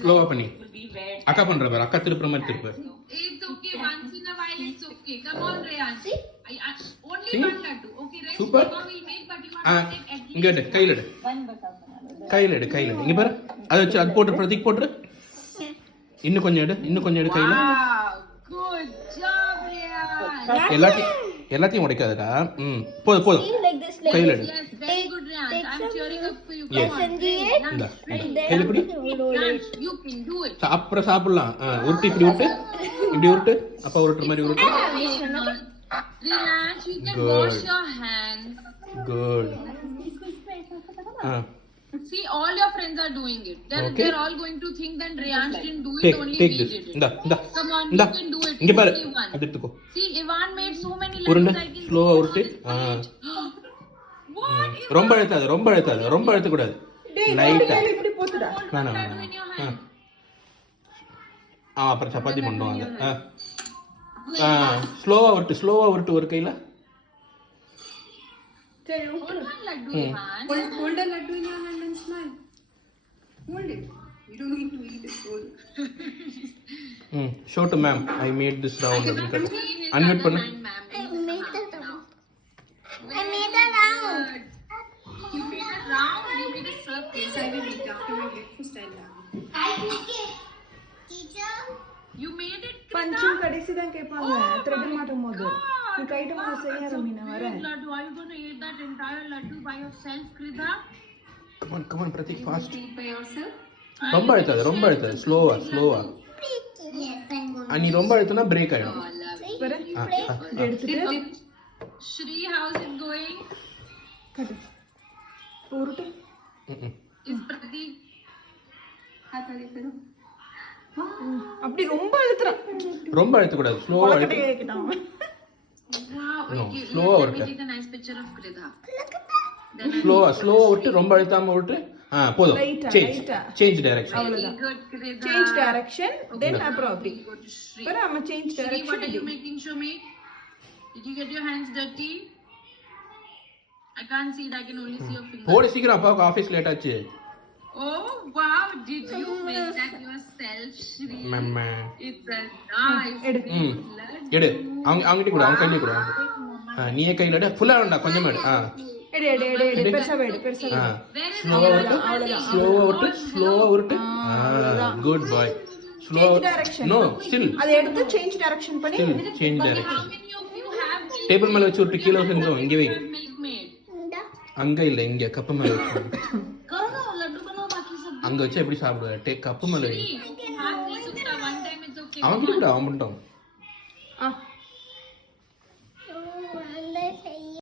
ஸ்லோவா பண்ணி அக்கா பண்ற பாரு, அக்கா திருப்புற மாதிரி திருப்பு. It's okay, once in a while it's okay. Come on, Reyansh. Only one laddu. Okay, rest Super. Mama will make, but you have to take at இங்க எடு, கையில எடு, கையில எடு, கையில எடு. இங்க பாரு, அதை வச்சு அது போட்டு பிரதீக் போட்டு. இன்னும் கொஞ்சம் எடு, இன்னும் கொஞ்சம் எடு கையில. Wow, good job, Reyansh. எல்லாத்தையும் உடைக்காதடா. போதும் போதும், கையில எடு. Yes, very good, Reyansh. I'm cheering up for you. Yes. Come on, Reyansh. இந்தா, கையில பிடி. Reyansh, you can do it. அப்புறம் சாப்பிடலாம். உருட்டு, இப்படி உருட்டு, இப்படி உருட்டு, அப்பா உருட்டுற மாதிரி உருட்டு. Reyansh, you can Good. wash your hands. Good. See, all your friends are doing it. Okay. They're all going to think that Reyansh didn't do it, Take only take we this. did it. இந்தா இந்தா Come on, இந்தா, you can do it. இங்க பாரு, Only one. அது எடுத்துக்கோ. See, Ivan made so many உருண்டு, lessons. I can ஸ்லோவா see உருட்டு. on his plate. What? ரொம்ப அழுத்தாது, ரொம்ப அழுத்தாது, ரொம்ப அழுத்தக்கூடாது. லைட்டா இப்படி போட்டுடா. வேணாம் Laddu in your hand. அப்புறம் சப்பாத்தி பண்ணுவாங்க. ஸ்லோவா உருட்டு, ஸ்லோவா உருட்டு ஒரு கையில. சரி, Hold one laddu, Ivan. hold a laddu in your hand and smile. Hold it. You don't need to eat it. Hold it. Show to ma'am, I made this round. See his unmute other பண்ணு. mind, ma'am. I made a round. You made a round. You made a circle. Yes, I will eat after my breakfast. I'll have it. I make it. Teacher. You made it. Punching கடைசி தான் கேட்பாங்க த்ரெட் மாட்டும் போது. நீ கைட்ட போது செய்ய ரமீனா வர. Laddu, are you going to eat that entire laddu by yourself, Krida? Come on Prateek, fast. Eat by yourself. ரொம்ப அழுத்தாது, ரொம்ப அழுத்தாது, ஸ்லோவா ஸ்லோவா. Yes, I'm going. நீ ரொம்ப அழுத்தினா பிரேக் ஆயிடும். வர. எடுத்துட்டு Shri, how's it going? கட்டு. உருட்டு. Is Pradeep? हाथ आगे करो. அப்படி ரொம்ப அழுத்துறான். ரொம்ப அழுத்தக்கூடாது, ஸ்லோவா அழுத்து. கட்டையை கேட்டான். Wow. No, Okay, slow let order. me take a nice picture of Krida. ஸ்லோவா ஸ்லோவா விட்டு, ரொம்ப அழுத்தாம விட்டு. போதும். Light-ஆ, சேஞ்ச் light-ஆ. Change direction. Very அவ்வளவுதான். good, Krida. Change direction then அப்புறம் அப்படி. Go to Shri. பர அம்மா change Shri, what direction. are you making? Show me. Did you get your hands dirty? I can't see it. I can only see your fingers. போடு சீக்கிரம், அப்பாவுக்கு office late ஆச்சு. Oh wow! Did you make that yourself, Shri? Mamma. It's a nice எடு. big laddu. எடு, அவங்க கூட, அவங்க கையில கூட. நீயே கையில எடு, ஃபுல்லா வேண்டாம், கொஞ்சமா எடு. எடு எடு எடு எடு பெருசா எடு பெருசா எடு. Where is ஸ்லோவா the உருட்டு, laddu? ஸ்லோவா உருட்டு, ஸ்லோவா உருட்டு. Good boy. Slow. Change direction. No, still அதை எடுத்து சேஞ்ச் டைரக்ஷன் பண்ணி change How direction. many of you have milk? Table மேல வச்சு விட்டு கீழே வந்து இங்க வை. Milkmaid. அங்க இல்ல, இங்க கப்பு மேல வச்சு. करो ना लड्डू बनाओ बाकी सब. அங்க வச்சு எப்படி சாப்பிடுவ? கப்பு மேல வை. हाथ नहीं दुखता. One time it's okay. அவன் கிட்ட அவன் பண்ணிட்டான்.